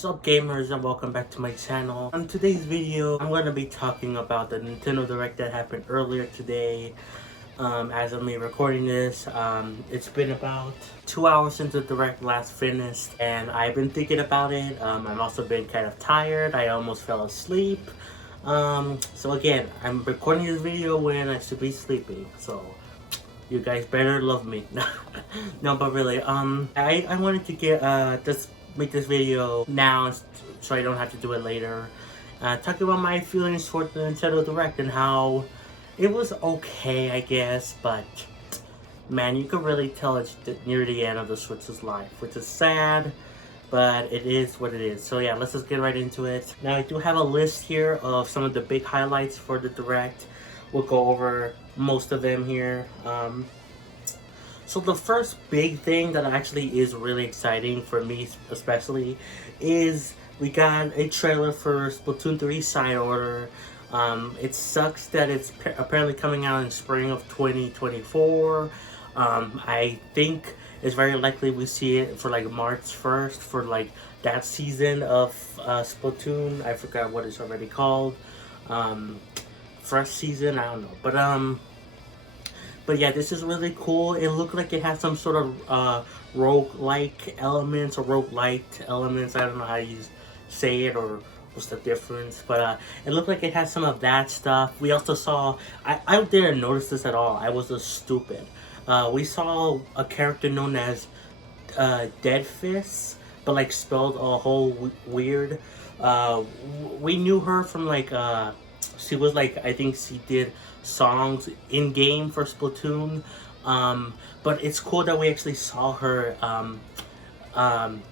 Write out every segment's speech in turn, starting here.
What's up, gamers, and welcome back to my channel. On today's video, I'm going to be talking about the Nintendo Direct that happened earlier today. As of me recording this, it's been about 2 hours since the Direct last finished, and I've been thinking about it. I've also been kind of tired. I almost fell asleep. So again, I'm recording this video when I should be sleeping, so you guys better love me. No, but really, I wanted to get, just make this video now so I don't have to do it later. Talking about my feelings toward the Nintendo Direct and how it was okay, I guess, but man, you could really tell it's near the end of the Switch's life, which is sad, but it is what it is. So yeah, let's just get right into it. Now, I do have a list here of some of the big highlights for the Direct. We'll go over most of them here. So the first big thing that actually is really exciting for me especially is we got a trailer for Splatoon 3 Side Order. It sucks that it's apparently coming out in spring of 2024. I think it's very likely we see it for like March 1st for like that season of Splatoon. I forgot what it's already called. First season, I don't know. But yeah, this is really cool. It looked like it had some sort of rogue-like elements or roguelite elements. I don't know how you say it or what's the difference. But it looked like it had some of that stuff. We also saw... I didn't notice this at all. I was just stupid. We saw a character known as Deadfist, but like spelled a whole weird. We knew her from like... she was like, I think she did songs in game for Splatoon, but it's cool that we actually saw her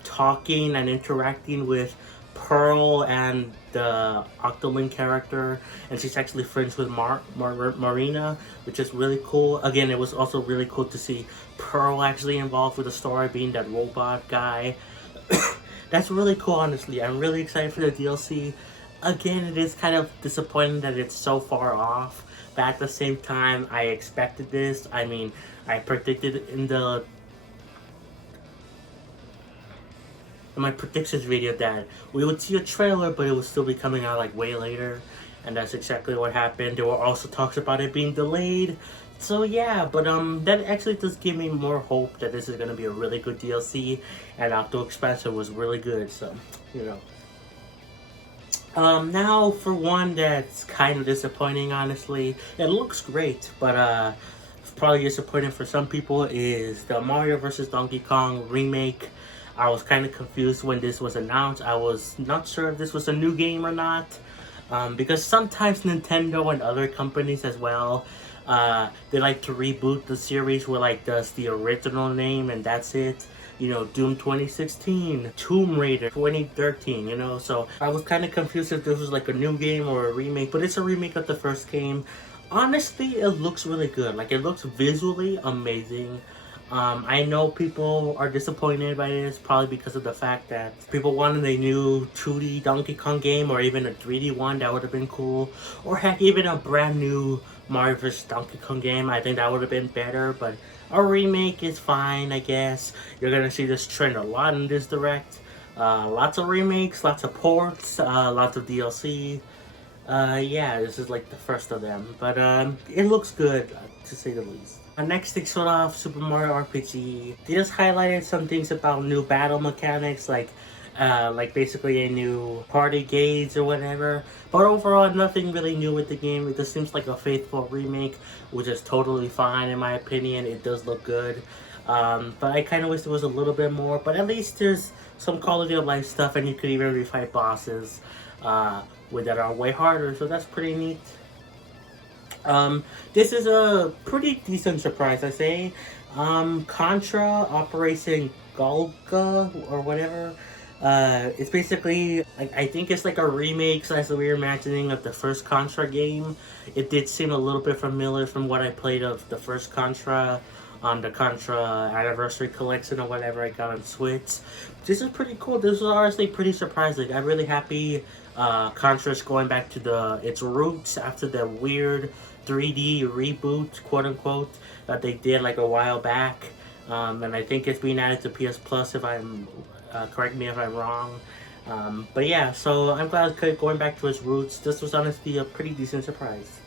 talking and interacting with Pearl and the Octoling character, and she's actually friends with Marina, which is really cool. Again, it was also really cool to see Pearl actually involved with the story, being that robot guy. That's really cool, honestly. I'm really excited for the DLC. Again, it is kind of disappointing that it's so far off, but at the same time, I expected this. I mean, I predicted in my predictions video that we would see a trailer, but it would still be coming out like way later, and that's exactly what happened. There were also talks about it being delayed. So yeah, but that actually does give me more hope that this is going to be a really good DLC, and Octo Expansion was really good, so, you know. Now for one that's kind of disappointing, honestly. It looks great, but probably disappointing for some people is the Mario vs. Donkey Kong remake. I was kind of confused when this was announced. I was not sure if this was a new game or not, because sometimes Nintendo and other companies as well, they like to reboot the series with like just the original name and that's it. You know, Doom 2016, Tomb Raider 2013, you know, so I was kind of confused if this was like a new game or a remake, but it's a remake of the first game. Honestly, it looks really good. Like, it looks visually amazing. I know people are disappointed by this, probably because of the fact that people wanted a new 2D Donkey Kong game, or even a 3D one. That would have been cool. Or heck, even a brand new Mario vs. Donkey Kong game. I think that would have been better, but a remake is fine, I guess. You're gonna see this trend a lot in this Direct. Lots of remakes, lots of ports, lots of DLC. Yeah, this is like the first of them, but it looks good, to say the least. Next, they showed off Super Mario RPG. They just highlighted some things about new battle mechanics, like basically a new party gauge or whatever. But overall, nothing really new with the game. It just seems like a faithful remake, which is totally fine in my opinion. It does look good. But I kind of wish there was a little bit more. But at least there's some quality of life stuff, and you could even refight bosses that are way harder. So that's pretty neat. This is a pretty decent surprise, I say. Contra Operation Golga or whatever. It's basically, I think it's like a remake / a reimagining of the first Contra game. It did seem a little bit familiar from what I played of the first Contra on the Contra Anniversary Collection or whatever I got on Switch. This is pretty cool. This was honestly pretty surprising. I'm really happy Contra's going back to its roots after the weird 3D reboot, quote unquote, that they did like a while back. And I think it's being added to PS Plus, if I'm correct me if I'm wrong. But yeah, so I'm glad going back to its roots. This was honestly a pretty decent surprise.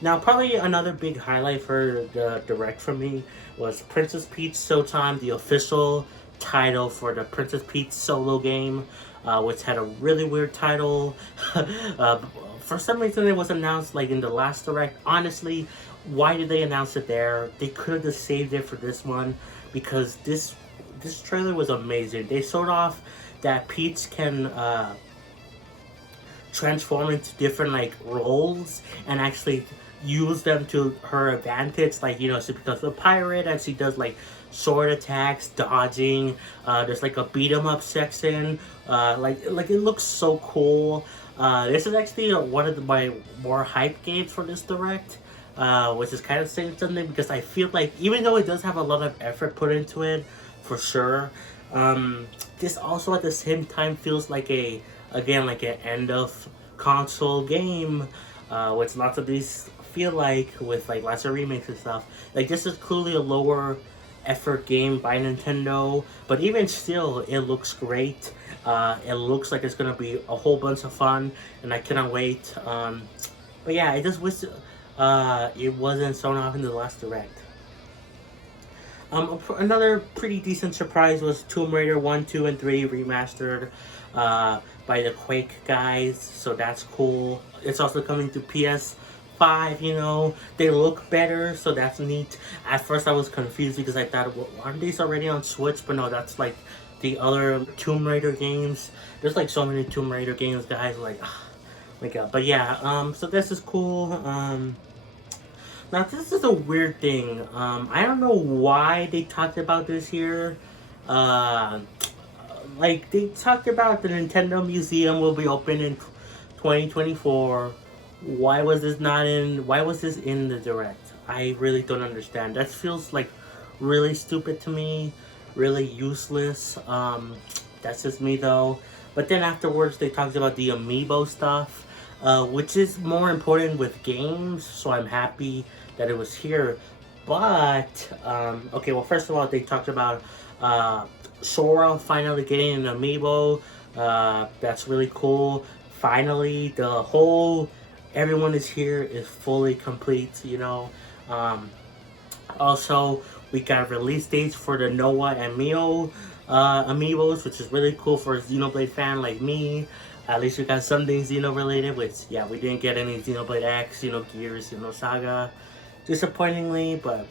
Now, probably another big highlight for the direct for me was Princess Peach Showtime, the official title for the Princess Peach solo game, which had a really weird title. uh, for some reason, it was announced like in the last direct. Honestly, why did they announce it there? They could have just saved it for this one because this trailer was amazing. They showed off that Peach can transform into different like roles and actually use them to her advantage. Like, you know, she becomes a pirate and she does like sword attacks, dodging. There's like a beat 'em up section. Like it looks so cool. This is actually one of my more hype games for this direct. Which is kind of saying something because I feel like even though it does have a lot of effort put into it, for sure, this also at the same time feels like again like an end of console game, which lots of these feel like with like lots of remakes and stuff. Like this is clearly a lower effort game by Nintendo, but even still, it looks great. It looks like it's gonna be a whole bunch of fun, and I cannot wait. But yeah, I just wish it wasn't shown off in the last direct. Another pretty decent surprise was Tomb Raider 1, 2, and 3 remastered by the Quake guys, so that's cool. It's also coming to PS5, you know. They look better, so that's neat. At first I was confused because I thought, well, aren't these already on Switch? But no, that's like the other Tomb Raider games. There's like so many Tomb Raider games, guys, like, my god. But yeah, so this is cool. Now, this is a weird thing. I don't know why they talked about this here. Like, they talked about the Nintendo Museum will be open in 2024. Why was this in the Direct? I really don't understand. That feels like really stupid to me. Really useless. That's just me, though. But then afterwards, they talked about the Amiibo stuff. Which is more important with games, so I'm happy that it was here. But, okay, well, first of all, they talked about Sora finally getting an amiibo. That's really cool. Finally, the whole everyone is here is fully complete, you know. Also, we got release dates for the Noah and Mio amiibos, which is really cool for a Xenoblade fan like me. At least we got something Xeno related, which, yeah, we didn't get any Xenoblade X, Xenogears, Xenosaga. Disappointingly, but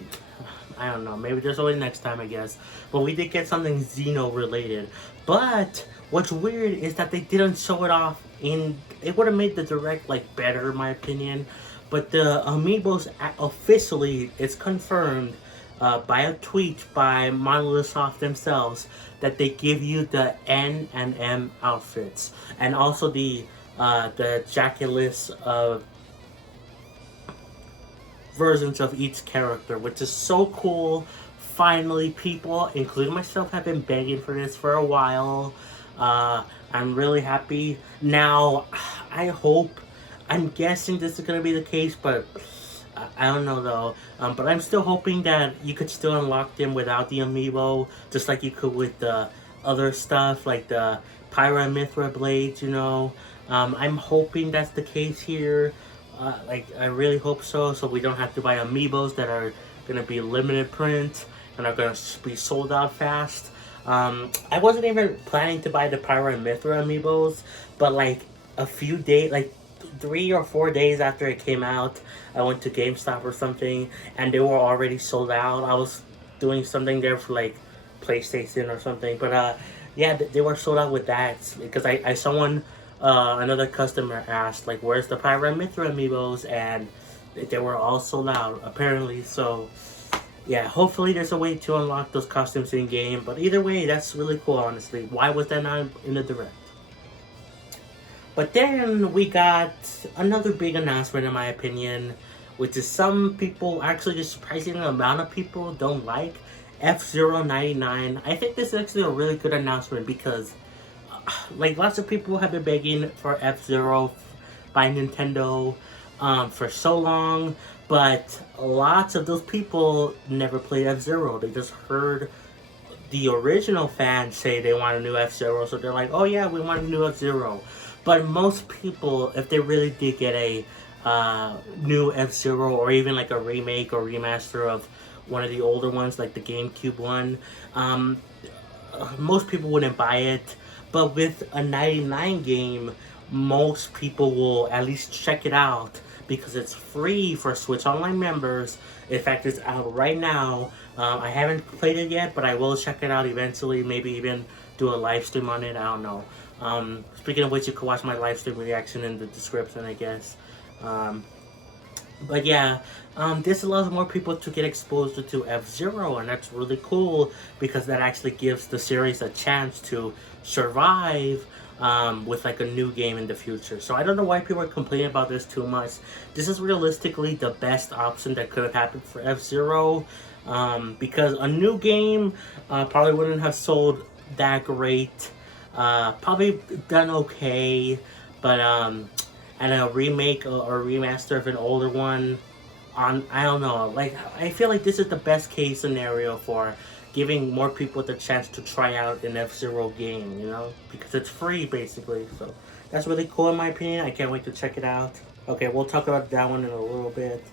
I don't know. Maybe there's always next time, I guess. But we did get something Xeno related. But what's weird is that they didn't show it off in. It would have made the direct like better, in my opinion. But the amiibos officially, it's confirmed by a tweet by Monolith Soft themselves that they give you the N and M outfits and also the jacketless versions of each character, which is so cool. Finally, people, including myself, have been begging for this for a while. I'm really happy. Now, I'm guessing this is going to be the case, but I don't know though. But I'm still hoping that you could still unlock them without the amiibo, just like you could with the other stuff, like the Pyra and Mithra blades, you know. I'm hoping that's the case here. Like, I really hope so we don't have to buy amiibos that are going to be limited print and are going to be sold out fast. I wasn't even planning to buy the Pyra and Mithra amiibos, but like a few days, like 3 or 4 days after it came out, I went to GameStop or something, and they were already sold out. I was doing something there for like PlayStation or something, but yeah, they were sold out with that because I someone another customer asked like, where's the Pyra and Mithra amiibos, and they were all sold out apparently. So yeah, hopefully there's a way to unlock those costumes in game, but either way, that's really cool. Honestly, why was that not in the direct? But then we got another big announcement, in my opinion, which is some people, actually a surprising amount of people, don't like. F-Zero 99. I think this is actually a really good announcement because, like, lots of people have been begging for F-Zero by Nintendo for so long, but lots of those people never played F-Zero. They just heard the original fans say they want a new F-Zero, so they're like, oh yeah, we want a new F-Zero. But most people, if they really did get a new F-Zero, or even like a remake or remaster of one of the older ones, like the GameCube one, most people wouldn't buy it. But with a 99 game, most people will at least check it out because it's free for Switch Online members. In fact, it's out right now. I haven't played it yet, but I will check it out eventually. Maybe even do a live stream on it. I don't know. Speaking of which, you can watch my live stream reaction in the description, I guess. But yeah, this allows more people to get exposed to F-Zero, and that's really cool because that actually gives the series a chance to survive with like a new game in the future. So I don't know why people are complaining about this too much. This is realistically the best option that could have happened for F-Zero, because a new game probably wouldn't have sold that great. Probably done okay, but and a remake or remaster of an older one, I don't know, like I feel like this is the best case scenario for giving more people the chance to try out an F-Zero game, you know, because it's free basically. So that's really cool in my opinion. I can't wait to check it out. Okay, we'll talk about that one in a little bit.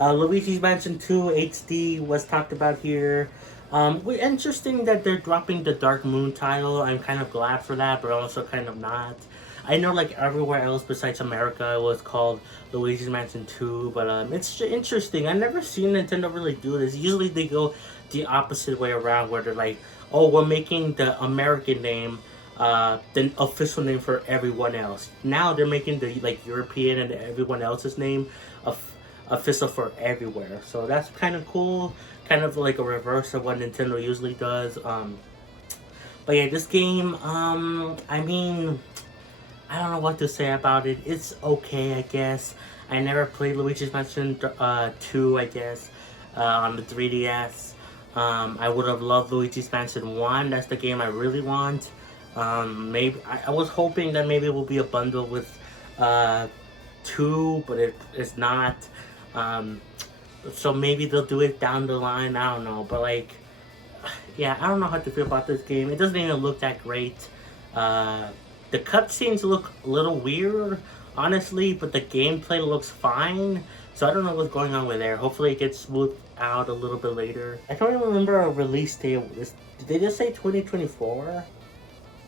Luigi's Mansion 2 HD was talked about here. Interesting that they're dropping the Dark Moon title. I'm kind of glad for that, but also kind of not. I know like everywhere else besides America it was called Luigi's Mansion 2, but it's interesting. I've never seen Nintendo really do this. Usually they go the opposite way around, where they're like, oh, we're making the American name the official name for everyone else. Now they're making the like European and everyone else's name official for everywhere. So that's kind of cool. Kind of like a reverse of what Nintendo usually does. But yeah, this game, I mean, I don't know what to say about it. It's okay, I guess. I never played Luigi's Mansion 2, I guess, on the 3DS. I would have loved Luigi's Mansion 1. That's the game I really want. Maybe I was hoping that maybe it will be a bundle with 2, but it's not. So maybe they'll do it down the line. I don't know. But like, yeah, I don't know how to feel about this game. It doesn't even look that great. The cutscenes look a little weird, honestly, but the gameplay looks fine. So I don't know what's going on with there. Hopefully it gets smoothed out a little bit later. I don't even remember a release date. Did they just say 2024?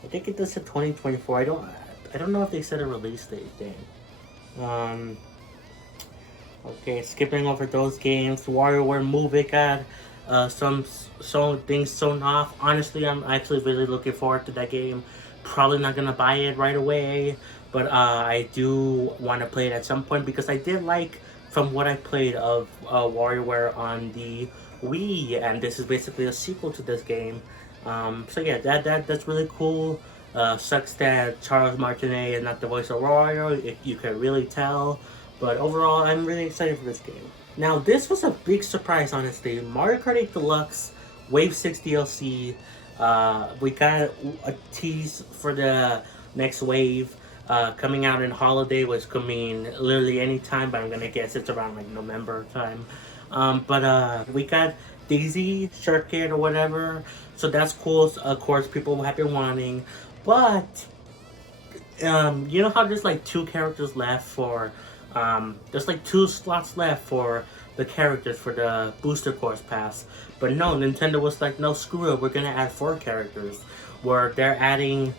I think it does say 2024. I don't know if they said a release date thing. Okay, skipping over those games. WarioWare Move It got some things sewn off. Honestly, I'm actually really looking forward to that game. Probably not gonna buy it right away, but I do want to play it at some point because I did like from what I played of WarioWare on the Wii, and this is basically a sequel to this game. So yeah, that's really cool. Sucks that Charles Martinet is not the voice of Wario. You can really tell, but overall, I'm really excited for this game. Now, this was a big surprise, honestly. Mario Kart 8 Deluxe Wave 6 DLC. We got a tease for the next wave coming out in holiday, which could mean literally any time, but I'm gonna guess it's around like November time. But we got Daisy Circuit or whatever, so that's cool. Of course, people have been wanting, but you know how there's like 2 characters left for there's like 2 slots left for the characters for the booster course pass, but no, Nintendo was like, no, screw it, we're gonna add 4 characters, where they're adding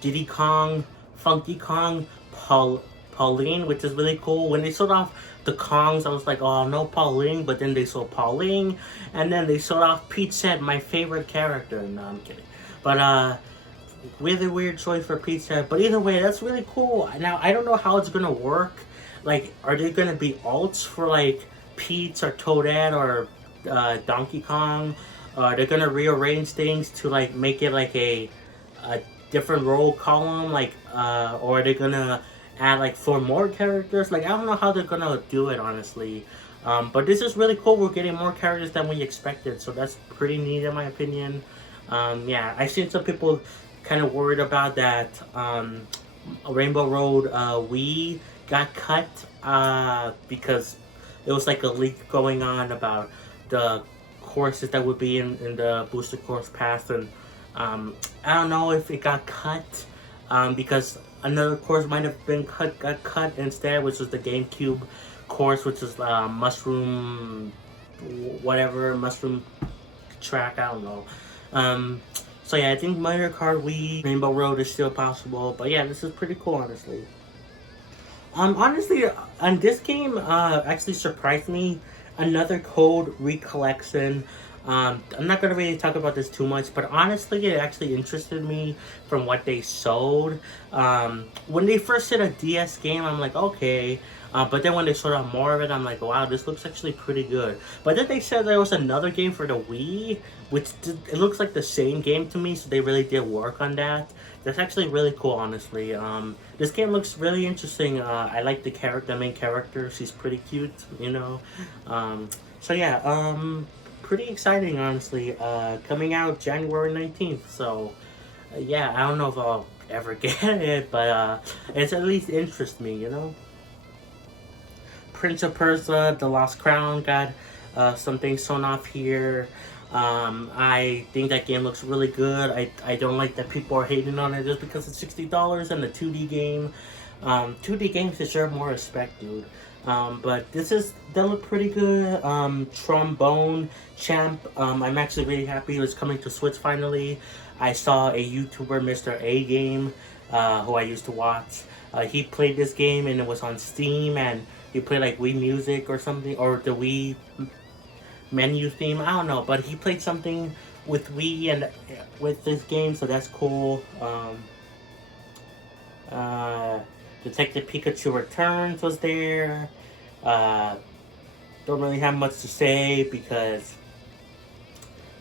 Diddy Kong, Funky Kong, Pauline, which is really cool. When they showed off the Kongs, I was like, oh, no Pauline, but then they saw Pauline, and then they showed off Peach Head, my favorite character. No, I'm kidding. But really weird choice for Peach Head, but either way, that's really cool. Now, I don't know how it's gonna work. Like, are there gonna be alts for like Peach or Toadette or Donkey Kong? They're gonna rearrange things to like make it like a different role column, like or are they gonna add like 4 more characters? Like, I don't know how they're gonna do it, honestly. But this is really cool. We're getting more characters than we expected, so that's pretty neat in my opinion. Yeah, I've seen some people kind of worried about that Rainbow Road Wii got cut because it was like a leak going on about the courses that would be in the booster course pass, and I don't know if it got cut because another course might have been got cut instead, which was the GameCube course, which is mushroom mushroom track, I don't know. So yeah, I think Mario Kart Wii Rainbow Road is still possible, but yeah, this is pretty cool, honestly. Honestly, on this game, actually surprised me. Another code recollection. I'm not gonna really talk about this too much, but honestly, it actually interested me from what they showed. When they first said a DS game, I'm like, okay. But then when they showed out more of it, I'm like, wow, this looks actually pretty good. But then they said there was another game for the Wii, which it looks like the same game to me, so they really did work on that. That's actually really cool, honestly. This game looks really interesting. I like the main character. She's pretty cute, you know. So yeah, pretty exciting, honestly. Coming out January 19th. So yeah, I don't know if I'll ever get it, but it's at least interests me, you know. Prince of Persia: The Lost Crown got something shown off here. I think that game looks really good. I don't like that people are hating on it just because it's $60 and a 2D game. 2D games deserve more respect, dude. But they look pretty good. Trombone Champ. I'm actually really happy it's coming to Switch finally. I saw a YouTuber, Mr. A Game, who I used to watch. He played this game and it was on Steam, and he played like Wii Music or something, or the Wii menu theme. I don't know, but he played something with Wii and with this game, so that's cool. Detective Pikachu Returns was there. Don't really have much to say because,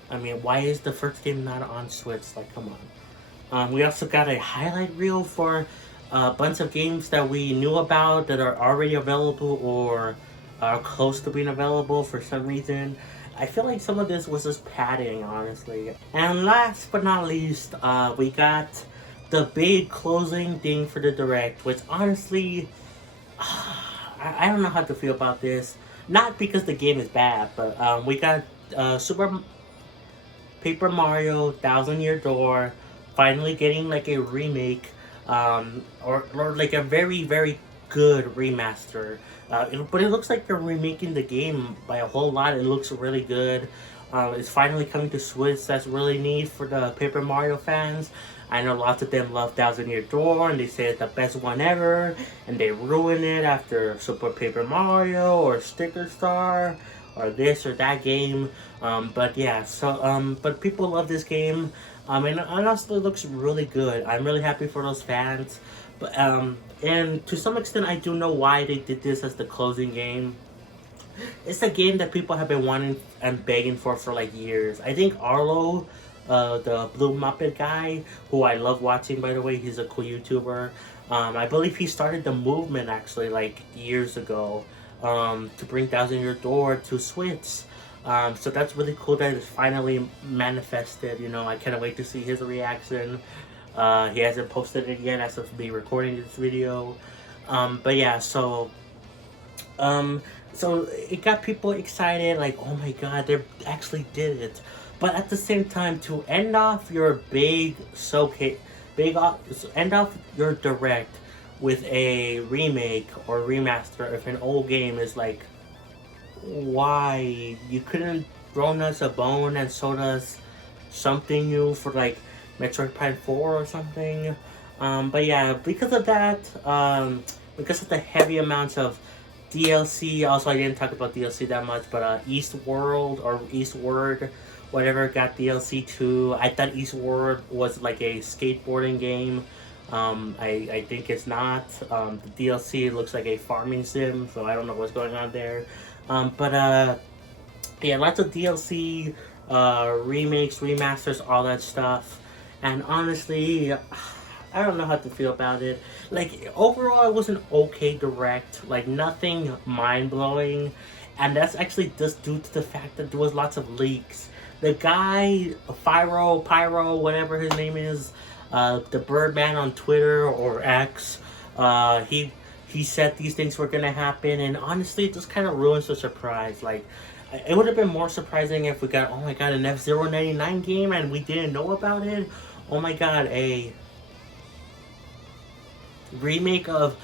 I mean, why is the first game not on Switch? Like, come on. We also got a highlight reel for a bunch of games that we knew about that are already available or are close to being available for some reason. I feel like some of this was just padding, honestly. And last but not least, we got the big closing thing for the Direct, which honestly, I don't know how to feel about this. Not because the game is bad, but we got Super Paper Mario Thousand Year Door finally getting like a remake, or like a very, very good remaster. But it looks like they're remaking the game by a whole lot. It looks really good. It's finally coming to Switch. That's really neat for the Paper Mario fans. I know lots of them love Thousand Year Door and they say it's the best one ever, and they ruin it after Super Paper Mario or Sticker Star or this or that game. But yeah, so but people love this game. And honestly, it looks really good. I'm really happy for those fans. But and to some extent, I do know why they did this as the closing game. It's a game that people have been wanting and begging for like years. I think Arlo, the Blue Muppet guy, who I love watching, by the way, he's a cool YouTuber. I believe he started the movement actually like years ago, to bring Thousand Year Door to Switch. So that's really cool that it's finally manifested. You know, I can't wait to see his reaction. He hasn't posted it yet as of me recording this video. But yeah, so it got people excited, like, oh my god, they actually did it. But at the same time, to end off your big showcase, end off your Direct with a remake or remaster of an old game is like, why? You couldn't thrown us a bone and showed us something new for like Metroid Prime 4 or something. But yeah, because of that, because of the heavy amounts of DLC, also I didn't talk about DLC that much, but Eastward, whatever, got DLC too. I thought Eastward was like a skateboarding game. I think it's not. The DLC looks like a farming sim, so I don't know what's going on there. Yeah, lots of DLC, remakes, remasters, all that stuff. And honestly, I don't know how to feel about it. Like, overall, it was an okay Direct. Like, nothing mind-blowing. And that's actually just due to the fact that there was lots of leaks. The guy, Pyro, whatever his name is, the Birdman on Twitter or X, he said these things were gonna happen, and honestly, it just kind of ruins the surprise. Like, it would have been more surprising if we got, oh my god, an F-Zero 99 game and we didn't know about it. Oh my god, a remake of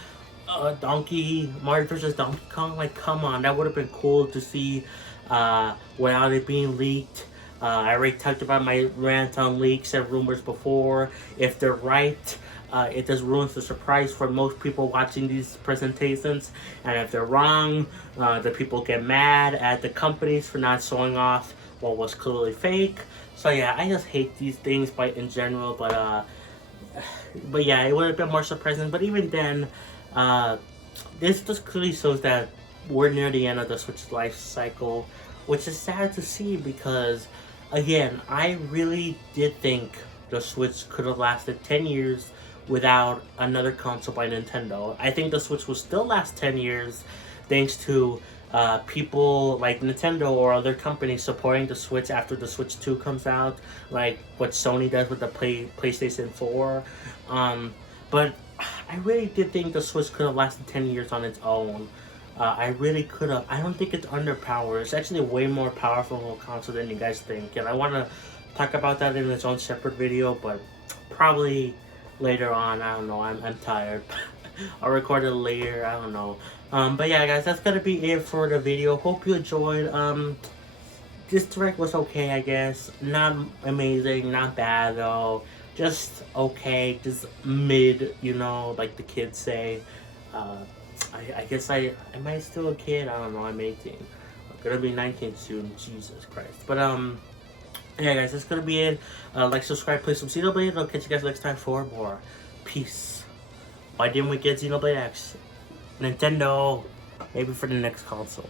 Mario vs. Donkey Kong. Like, come on, that would have been cool to see without it being leaked. I already talked about my rant on leaks and rumors before. If they're right, it just ruins the surprise for most people watching these presentations. And if they're wrong, the people get mad at the companies for not showing off what was clearly fake. So yeah, I just hate these things in general. But yeah, it would have been more surprising. But even then, this just clearly shows that we're near the end of the Switch life cycle, which is sad to see because, again, I really did think the Switch could have lasted 10 years without another console by Nintendo. I think the Switch will still last 10 years thanks to people like Nintendo or other companies supporting the Switch after the Switch 2 comes out, like what Sony does with the PlayStation 4. But I really did think the Switch could have lasted 10 years on its own. I really could have. I don't think it's underpowered. It's actually a way more powerful console than you guys think. And I want to talk about that in its own separate video, but probably later on. I don't know. I'm tired. I'll record it later. I don't know. But yeah, guys, that's gonna be it for the video. Hope you enjoyed. This direct was okay, I guess. Not amazing, not bad though. Just okay, just mid, you know, like the kids say. I guess am I still a kid? I don't know. I'm 18. I'm gonna be 19 soon. Jesus Christ. But yeah, guys, that's gonna be it. Like, subscribe, play some Xenoblade. I'll catch you guys next time for more. Peace. Why didn't we get Xenoblade X? Nintendo. Maybe for the next console.